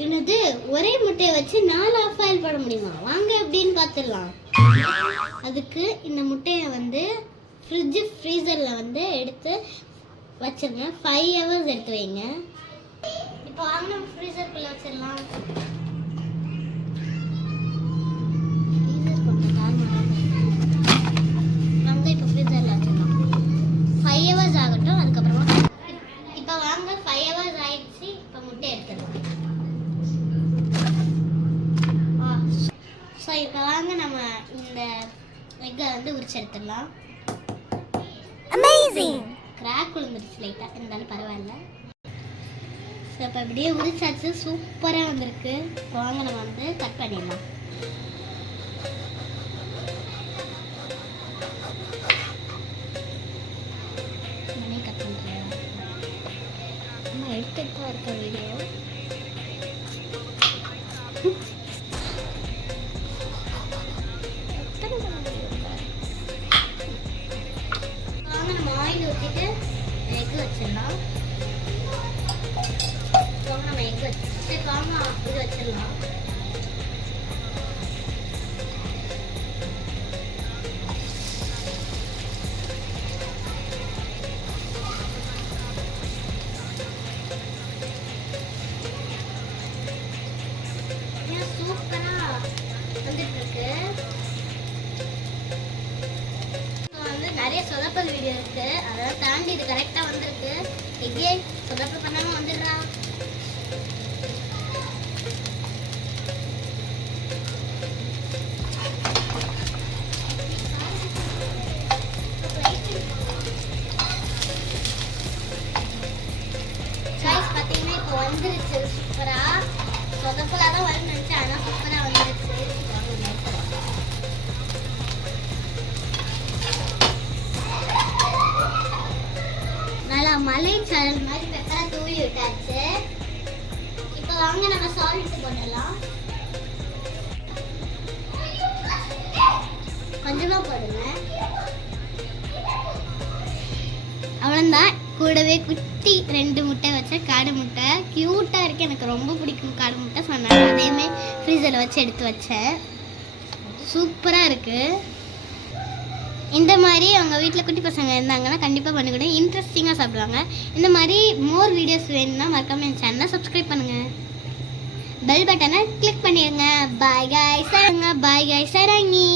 என்னது ஒரே முட்டையை வச்சு 4 ஆஃப் ஆயில் போட முடியுமா? வாங்க எப்படின்னு பார்த்துடலாம். அதுக்கு இந்த முட்டையை வந்து ஃப்ரீசரில் வந்து எடுத்து வச்சிருங்க. 5 hours எடுத்து வைங்க. இப்போ வாங்க நம்ம ஃப்ரீசருக்குள்ளே வச்சிடலாம். ஃப்ரீசர் கொஞ்சம் வாங்க இப்போ ஃப்ரீசரில் வச்சிடலாம். 5 hours ஆகட்டும். அதுக்கப்புறமா இப்போ வாங்க 5 hours ஆயிடுச்சு. இப்போ முட்டை எடுத்துடலாம். ஸோ இப்போ வாங்க நம்ம இந்த எக்கை வந்து உரிச்சு எடுத்துடலாம். அமேசிங்! கிராக் விழுந்துருச்சு லைட்டாக, இருந்தாலும் பரவாயில்ல. ஸோ இப்போ இப்படியே உரிச்சாச்சு, சூப்பராக வந்திருக்கு. இப்போ வாங்க நம்ம வந்து கட் பண்ணிடலாம். நானே கட் பண்ணுறேன். நம்ம எடுத்துகிட்டு தான் இருக்க வீடியோ. வாங்க நம்ம ஆயில் ஊற்றிட்டு எக் வச்சிடலாம். வாங்க நம்ம எக் வச்சு வாங்க இது வச்சிடலாம். சூப்பரா வந்துட்டு இருக்கு. நிறைய சொதப்பல் வீடியோ இருக்கு, அதெல்லாம் தாண்டி இது கரெக்டா வந்திருக்கு. எங்கே சொதப்பல் பண்ணாம வந்துடுறா. பார்த்தீங்கன்னா இப்போ வந்துருச்சு சூப்பரா. சொதப்பலா தான் வரும்னு நினைச்சேன், ஆனா சூப்பரா வந்துருச்சு. நல்லா மலை சாரல் மாதிரி பெப்பரா தூவி விட்டாச்சு. இப்போ வாங்க நம்ம சால்ட் போடலாம். கொஞ்சமா போடுங்க. அவ்வளோதான். கூடவே குட்டி 2 முட்டை வச்ச காடை முட்டை க்யூட்டாக இருக்குது. எனக்கு ரொம்ப பிடிக்கும் காடை முட்டை. சொன்னாங்க அதேமாதிரி ஃப்ரீசரில் வச்சு எடுத்து வச்சேன். சூப்பராக இருக்குது. இந்த மாதிரி அவங்க வீட்டில் குட்டி பசங்க இருந்தாங்கன்னா கண்டிப்பாக பண்ணிக்கூட இன்ட்ரெஸ்டிங்காக சாப்பிடுவாங்க. இந்த மாதிரி மோர் வீடியோஸ் வேணும்னா மறக்காம என் சேனலை சப்ஸ்கிரைப் பண்ணுங்கள். பெல் பட்டனை கிளிக் பண்ணிடுங்க. பாய் காய் சரங்க. பாய் காய் சரங்கி.